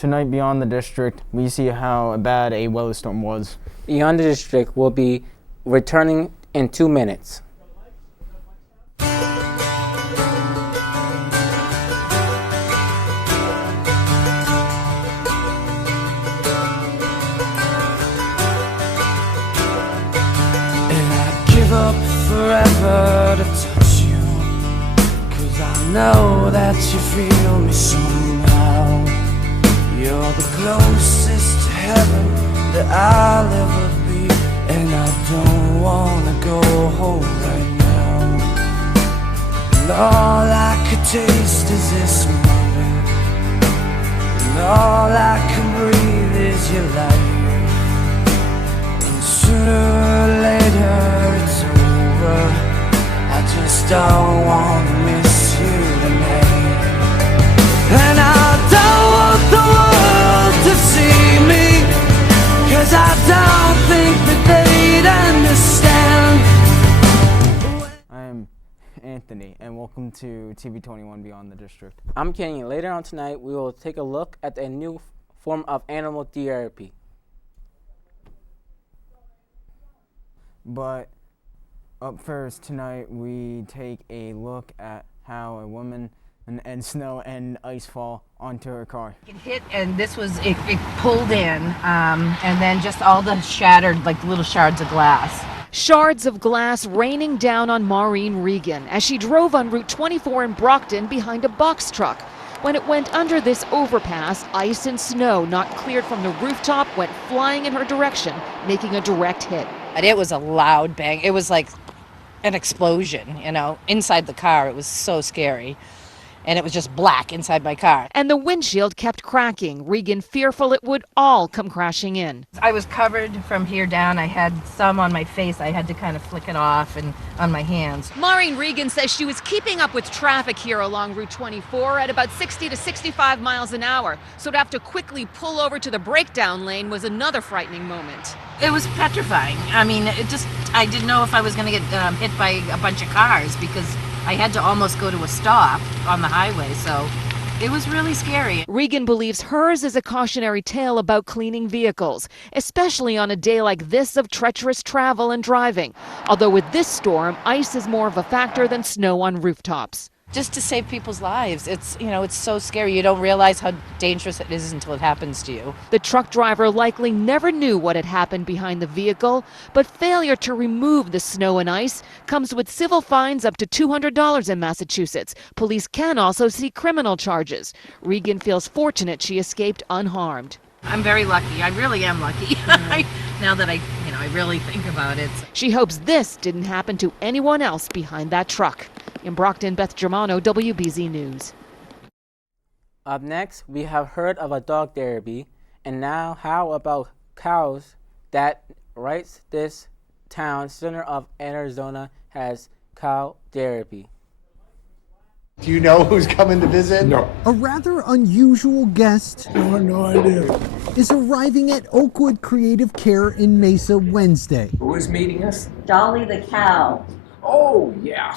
Tonight, Beyond the District, we see how bad a weather storm was. Beyond the District will be returning in 2 minutes. Give up forever to touch you, 'cause I know that you feel me somehow. You're the closest to heaven that I'll ever be, and I don't wanna go home right now. And all I could taste is this moment, and all I can breathe is your light. And sooner or later it's over, I just don't wanna miss you tonight. And I don't want the world to see me, 'cause I don't think that they'd understand. I am Anthony, and welcome to TV 21 Beyond the District. I'm Kenny. Later on tonight, we will take a look at a new form of animal therapy. But up first tonight, we take a look at how a woman and snow and ice fall onto her car. It hit, and this was it pulled in, and then just all the shattered, like little shards of glass. Shards of glass raining down on Maureen Regan as she drove on Route 24 in Brockton behind a box truck. When it went under this overpass, ice and snow not cleared from the rooftop went flying in her direction, making a direct hit. And it was a loud bang. It was like an explosion, inside the car. It was so scary. And it was just black inside my car. And the windshield kept cracking, Regan fearful it would all come crashing in. I was covered from here down. I had some on my face. I had to kind of flick it off, and on my hands. Maureen Regan says she was keeping up with traffic here along Route 24 at about 60 to 65 miles an hour. So to have to quickly pull over to the breakdown lane was another frightening moment. It was petrifying. I mean, I didn't know if I was going to get hit by a bunch of cars, because I had to almost go to a stop on the highway, so it was really scary. Regan believes hers is a cautionary tale about cleaning vehicles, especially on a day like this of treacherous travel and driving. Although with this storm, ice is more of a factor than snow on rooftops. Just to save people's lives. It's so scary. You don't realize how dangerous it is until it happens to you. The truck driver likely never knew what had happened behind the vehicle, but failure to remove the snow and ice comes with civil fines up to $200 in Massachusetts. Police can also see criminal charges. Regan feels fortunate she escaped unharmed. I'm very lucky. I really am lucky. Now that I really think about it. She hopes this didn't happen to anyone else behind that truck. In Brockton, Beth Germano, WBZ News. Up next, we have heard of a dog therapy, and now how about cows? That right, this town center of Arizona has cow therapy. Do you know who's coming to visit? No. A rather unusual guest No idea. is arriving at Oakwood Creative Care in Mesa Wednesday. Who is meeting us? Dolly the cow. Oh, yeah.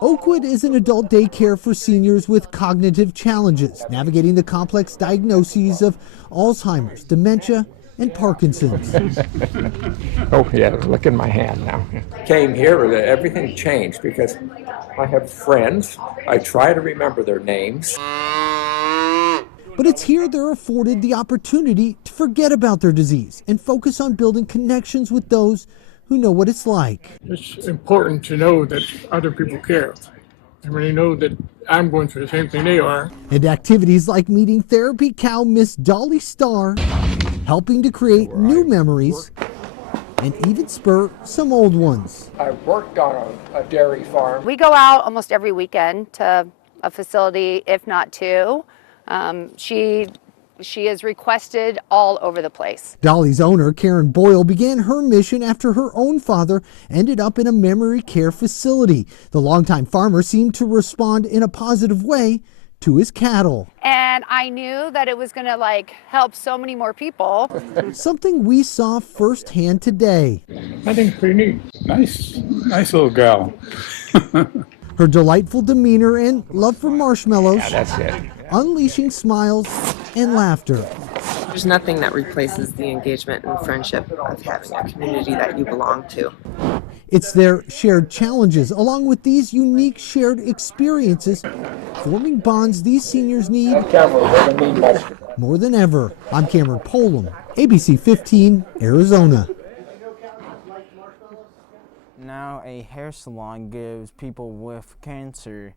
Oakwood is an adult daycare for seniors with cognitive challenges, navigating the complex diagnoses of Alzheimer's, dementia, and Parkinson's. Oh, yeah, look in my hand now. Came here, everything changed because I have friends. I try to remember their names. But it's here they're afforded the opportunity to forget about their disease and focus on building connections with those who know what it's like. It's important to know that other people care. And when they know that I'm going through the same thing they are. And activities like meeting therapy cow Miss Dolly Starr, helping to create new memories, and even spur some old ones. I worked on a dairy farm. We go out almost every weekend to a facility, if not two. She is requested all over the place. Dolly's owner, Karen Boyle, began her mission after her own father ended up in a memory care facility. The longtime farmer seemed to respond in a positive way to his cattle. And I knew that it was going to help so many more people. Something we saw firsthand today. I think it's pretty neat. Nice little gal. Her delightful demeanor and love for marshmallows, That's it. unleashing smiles and laughter. There's nothing that replaces the engagement and friendship of having a community that you belong to. It's their shared challenges, along with these unique shared experiences, forming bonds these seniors need more than ever. I'm Cameron Polam, ABC 15, Arizona. Now a hair salon gives people with cancer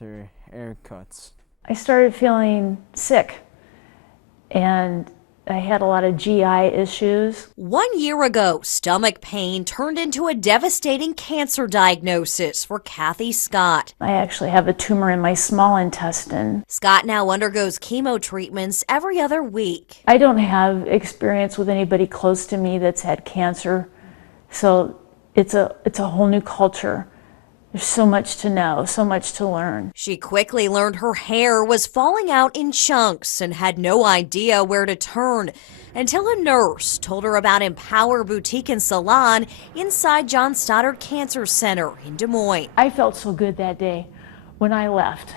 haircuts. I started feeling sick, and I had a lot of GI issues. 1 year ago, stomach pain turned into a devastating cancer diagnosis for Kathy Scott. I actually have a tumor in my small intestine. Scott now undergoes chemo treatments every other week. I don't have experience with anybody close to me that's had cancer, so it's a whole new culture. There's so much to know, so much to learn. She quickly learned her hair was falling out in chunks and had no idea where to turn until a nurse told her about Empower Boutique and Salon inside John Stoddard Cancer Center in Des Moines. I felt so good that day when I left.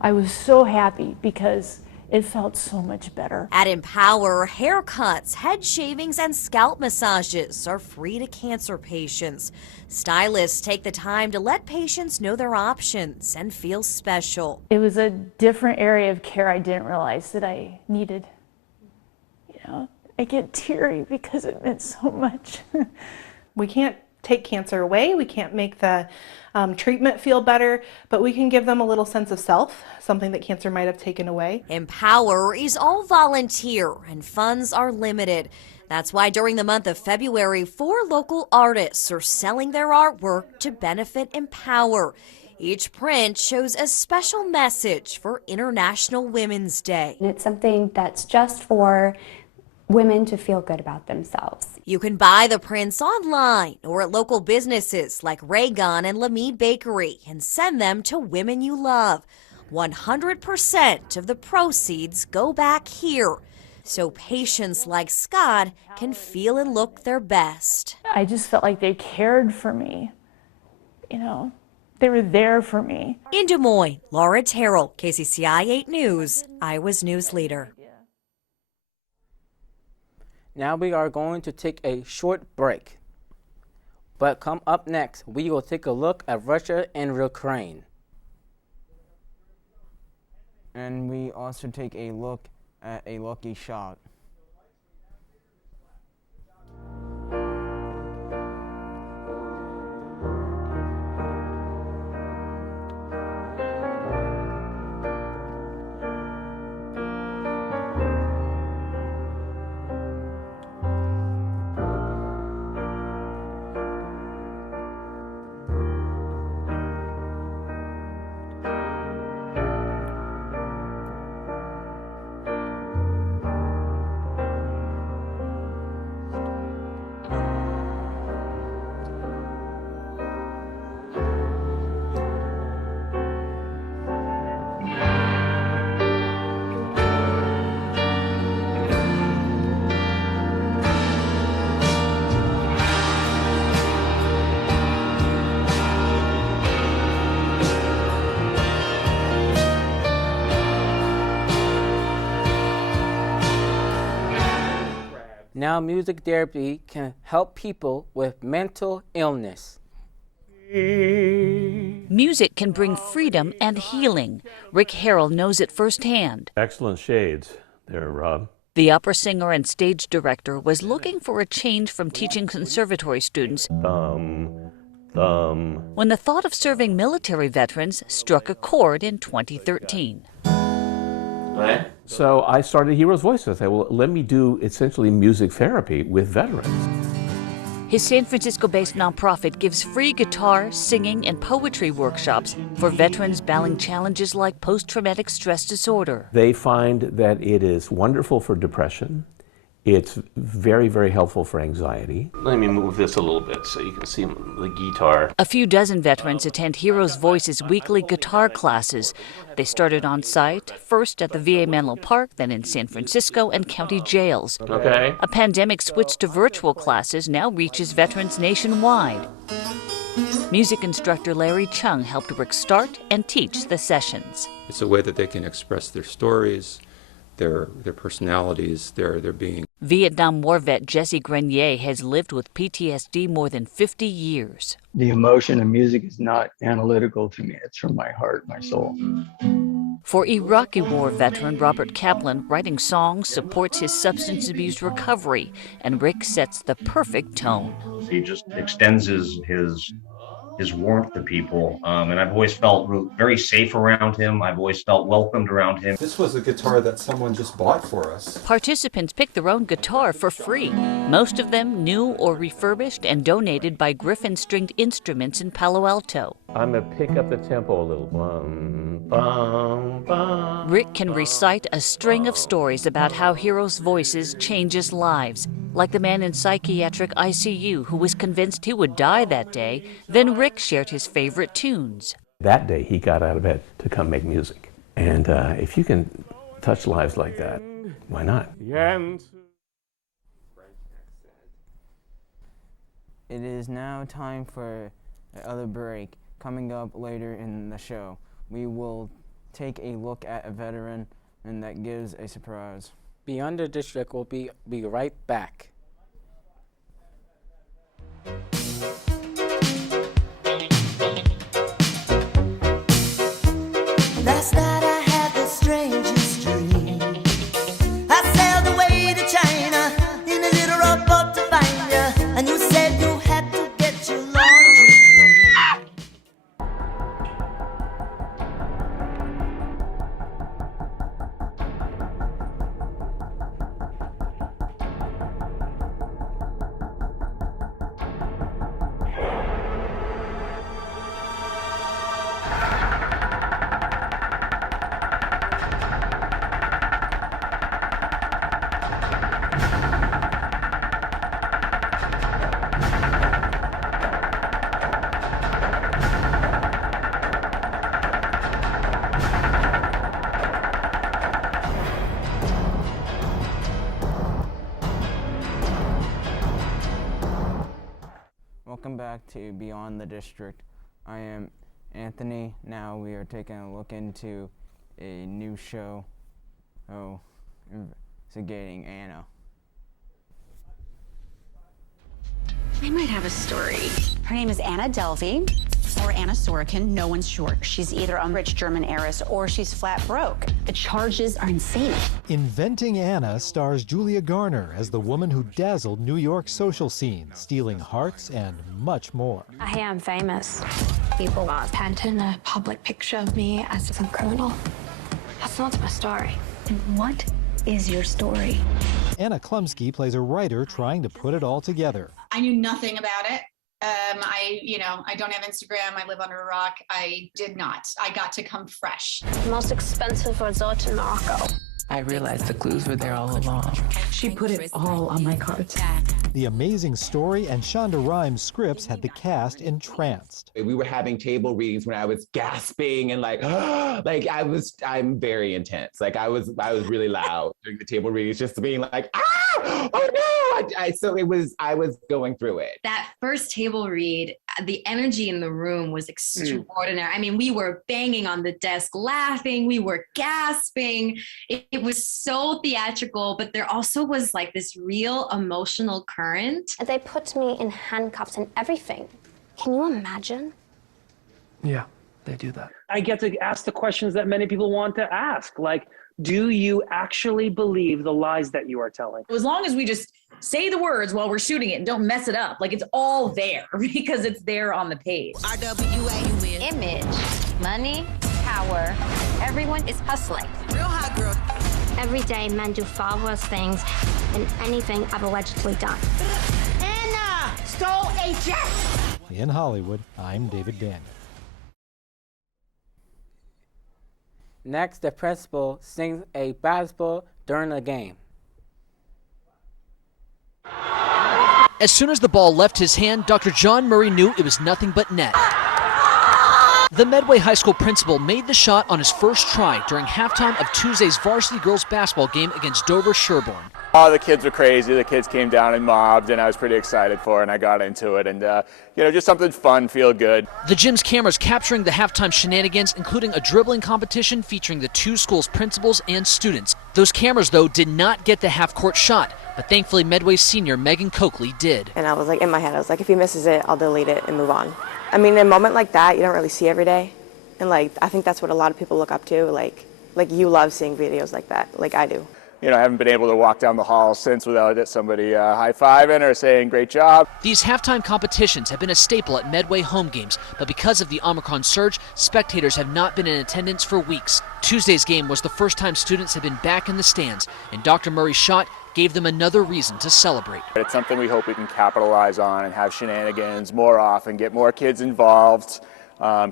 I was so happy because it felt so much better. At Empower, haircuts, head shavings, and scalp massages are free to cancer patients. Stylists take the time to let patients know their options and feel special. It was a different area of care I didn't realize that I needed. You know, I get teary because it meant so much. We can't take cancer away. We can't make the treatment feel better, but we can give them a little sense of self, something that cancer might have taken away. Empower is all volunteer and funds are limited. That's why during the month of February, 4 local artists are selling their artwork to benefit Empower. Each print shows a special message for International Women's Day. It's something that's just for women to feel good about themselves. You can buy the prints online or at local businesses like Raygon and Lamede Bakery and send them to women you love. 100% of the proceeds go back here, so patients like Scott can feel and look their best. I just felt like they cared for me. You know, they were there for me. In Des Moines, Laura Terrell, KCCI 8 News, Iowa's news leader. Now we are going to take a short break. But come up next, we will take a look at Russia and Ukraine. And we also take a look at a lucky shot. Now music therapy can help people with mental illness. Music can bring freedom and healing. Rick Harrell knows it firsthand. Excellent shades there, Rob. The opera singer and stage director was looking for a change from teaching conservatory students when the thought of serving military veterans struck a chord in 2013. So I started Heroes Voice. I said, well, let me do essentially music therapy with veterans. His San Francisco-based nonprofit gives free guitar, singing, and poetry workshops for veterans battling challenges like post-traumatic stress disorder. They find that it is wonderful for depression. It's very, very helpful for anxiety. Let me move this a little bit so you can see the guitar. A few dozen veterans attend Heroes Voice's weekly guitar classes. They started on site, first at the VA Menlo Park, then in San Francisco and county jails. Okay. A pandemic switch to virtual classes now reaches veterans nationwide. Music instructor Larry Chung helped Rick start and teach the sessions. It's a way that they can express their stories, their personalities, their being. Vietnam War vet Jesse Grenier has lived with PTSD more than 50 years. The emotion of music is not analytical to me. It's from my heart, my soul. For Iraqi War veteran Robert Kaplan, writing songs supports his substance abuse recovery, and Rick sets the perfect tone. He just extends his warmth to people, and I've always felt very safe around him. I've always felt welcomed around him. This was a guitar that someone just bought for us. Participants pick their own guitar for free, most of them new or refurbished and donated by Griffin Stringed Instruments in Palo Alto. I'm going to pick up the tempo a little. Bum, bum, bum. Rick can recite a string of stories about how heroes' voices changes lives, like the man in psychiatric ICU who was convinced he would die that day. Then Rick shared his favorite tunes. That day, he got out of bed to come make music. And if you can touch lives like that, why not? It is now time for another break. Coming up later in the show, we will take a look at a veteran and that gives a surprise. Beyond the District will be right back. Last night I had the strangest dream. I sailed away to China in a little rowboat to find you, and you said you had to get your laundry. Welcome back to Beyond the District. I am Anthony. Now we are taking a look into a new show, investigating Anna. I might have a story. Her name is Anna Delvey, or Anna Sorokin. No one's sure. She's either a rich German heiress or she's flat broke. The charges are insane. Inventing Anna stars Julia Garner as the woman who dazzled New York's social scene, stealing hearts and much more. I am famous. People are painting a public picture of me as some criminal. That's not my story. And what is your story? Anna Klumsky plays a writer trying to put it all together. I knew nothing about it. I don't have Instagram. I live under a rock. I did not. I got to come fresh. The most expensive resort in Morocco. I realized the clues were there all along. She put it all on my cards. The Amazing Story and Shonda Rhimes' scripts had the cast entranced. We were having table readings when I was gasping and I'm very intense. I was really loud during the table readings, just being like, oh no! I was going through it. That first table read, the energy in the room was extraordinary. I mean, we were banging on the desk, laughing, we were gasping. It was so theatrical, but there also was this real emotional current. They put me in handcuffs and everything. Can you imagine? Yeah, they do that. I get to ask the questions that many people want to ask, like, do you actually believe the lies that you are telling? As long as we just say the words while we're shooting it and don't mess it up, it's all there because it's there on the page. Image, money, power. Everyone is hustling. Real hot girl. Every day, men do far worse things than anything I've allegedly done. Anna stole a jet! In Hollywood, I'm David Daniel. Next, the principal sings a basketball during a game. As soon as the ball left his hand, Dr. John Murray knew it was nothing but net. The Medway High School principal made the shot on his first try during halftime of Tuesday's varsity girls basketball game against Dover Sherborne. Oh, the kids were crazy. The kids came down and mobbed, and I was pretty excited for it, and I got into it. And, just something fun, feel good. The gym's cameras capturing the halftime shenanigans, including a dribbling competition featuring the two schools' principals and students. Those cameras, though, did not get the half-court shot, but thankfully Medway senior Megan Coakley did. And I was like, in my head, I was like, if he misses it, I'll delete it and move on. I mean, in a moment like that, you don't really see every day. And, I think that's what a lot of people look up to. Like you love seeing videos like that, like I do. I haven't been able to walk down the hall since without somebody high-fiving or saying, great job. These halftime competitions have been a staple at Medway home games, but because of the Omicron surge, spectators have not been in attendance for weeks. Tuesday's game was the first time students have been back in the stands, and Dr. Murray's shot gave them another reason to celebrate. It's something we hope we can capitalize on and have shenanigans more often, get more kids involved,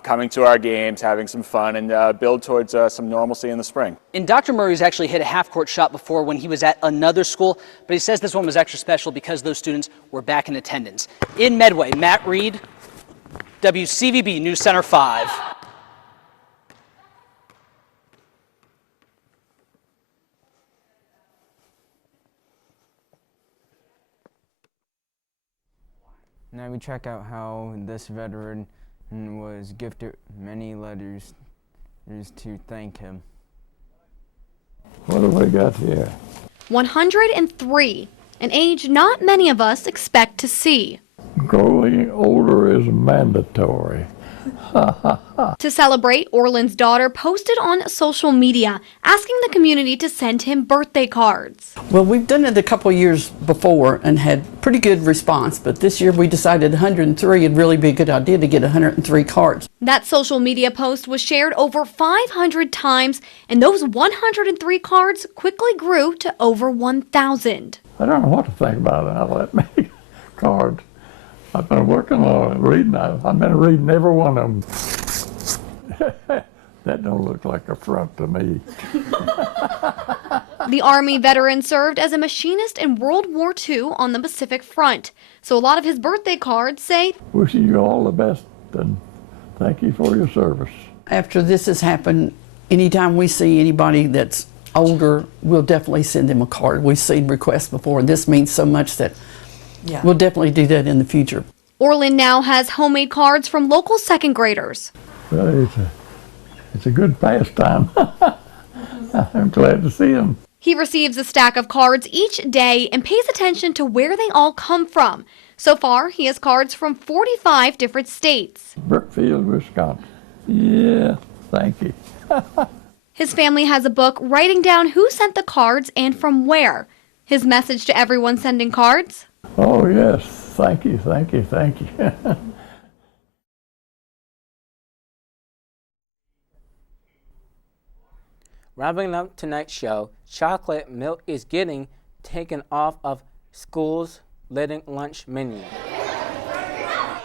coming to our games, having some fun, and build towards some normalcy in the spring. And Dr. Murray's actually hit a half-court shot before when he was at another school, but he says this one was extra special because those students were back in attendance. In Medway, Matt Reed, WCVB News Center 5. Now we check out how this veteran was gifted many letters to thank him. What have we got here? 103, an age not many of us expect to see. Growing older is mandatory. To celebrate, Orland's daughter posted on social media asking the community to send him birthday cards. Well, we've done it a couple years before and had pretty good response, but this year we decided 103 would really be a good idea to get 103 cards. That social media post was shared over 500 times, and those 103 cards quickly grew to over 1,000. I don't know what to think about it. I'll let me cards. I've been working on reading. I've been reading every one of them. That don't look like a front to me. The Army veteran served as a machinist in World War II on the Pacific Front, so a lot of his birthday cards say, "Wishing you all the best and thank you for your service." After this has happened, anytime we see anybody that's older, we'll definitely send them a card. We've seen requests before, and this means so much that we'll definitely do that in the future. Orland now has homemade cards from local second graders. Well, it's a good pastime. I'm glad to see them. He receives a stack of cards each day and pays attention to where they all come from. So far, he has cards from 45 different states. Brookfield, Wisconsin. Yeah, thank you. His family has a book writing down who sent the cards and from where. His message to everyone sending cards? Oh, yes. Thank you, thank you, thank you. Wrapping up tonight's show, chocolate milk is getting taken off of schools' lunch menu.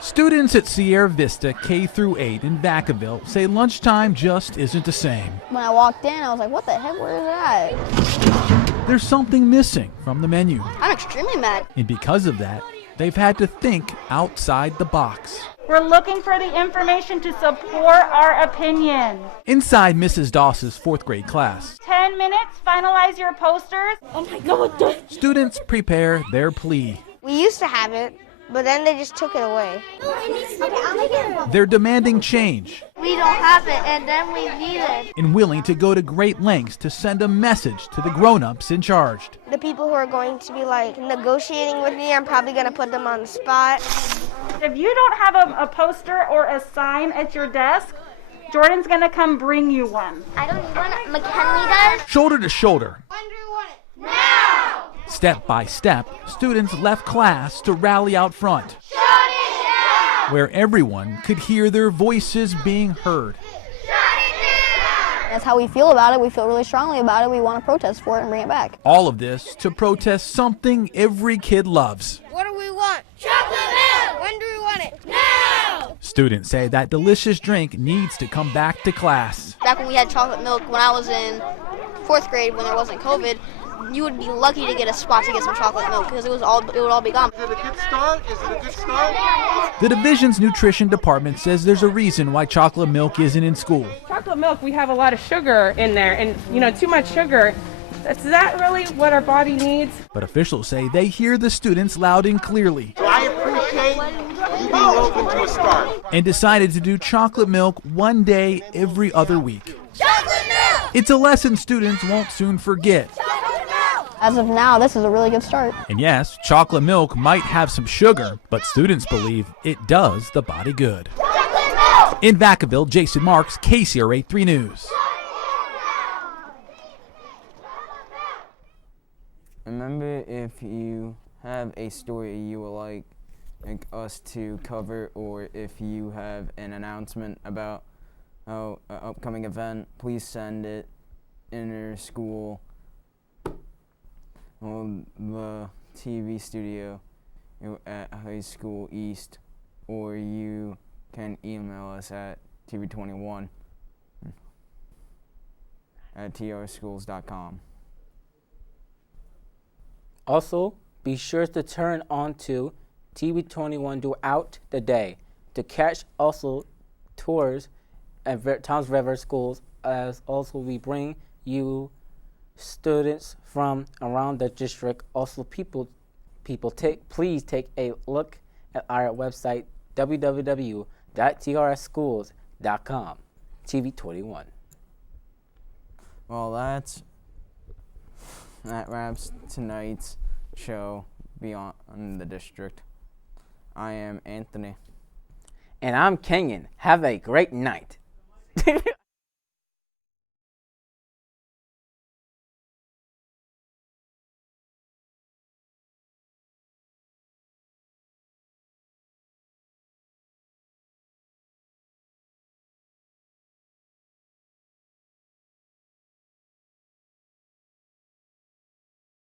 Students at Sierra Vista K-8 in Vacaville say lunchtime just isn't the same. When I walked in, I was like, what the heck, where is that? There's something missing from the menu. I'm extremely mad. And because of that, they've had to think outside the box. We're looking for the information to support our opinion. Inside Mrs. Doss's 4th grade class, 10 minutes, finalize your posters. Oh my God. students prepare their plea. We used to have it, but then they just took it away. They're demanding change. We don't have it, and then we need it. And willing to go to great lengths to send a message to the grown-ups in charge. The people who are going to be negotiating with me, I'm probably going to put them on the spot. If you don't have a poster or a sign at your desk, Jordan's going to come bring you one. I don't need one. McKinley does. Shoulder to shoulder. When do you want it? Now! Step by step, students left class to rally out front, where everyone could hear their voices being heard. That's how we feel about it. We feel really strongly about it. We want to protest for it and bring it back. All of this to protest something every kid loves. What do we want? Chocolate milk! When do we want it? Now! Students say that delicious drink needs to come back to class. Back when we had chocolate milk, when I was in 4th grade, when there wasn't COVID, you would be lucky to get a spot to get some chocolate milk because it would all be gone. Is it a good start? Is it a good start? The division's nutrition department says there's a reason why chocolate milk isn't in school. Chocolate milk, we have a lot of sugar in there, and too much sugar Is that really what our body needs? But officials say they hear the students loud and clearly. So I appreciate you being open to a start. And decided to do chocolate milk one day every other week. Chocolate milk! It's a lesson students won't soon forget. As of now, this is a really good start. And yes, chocolate milk might have some sugar, but students believe it does the body good. In Vacaville, Jason Marks, KCRA 3 News. Remember, if you have a story you would like us to cover, or if you have an announcement about an upcoming event, please send it inter-school on the TV studio at High School East, or you can email us at tv21 at trschools.com. Also, be sure to turn on to TV21 throughout the day to catch also tours at Toms River schools, as also we bring you students from around the district. Also, please take a look at our website, www.trschools.com. TV21. Well, that wraps tonight's show Beyond the District. I am Anthony. And I'm Kenyon. Have a great night.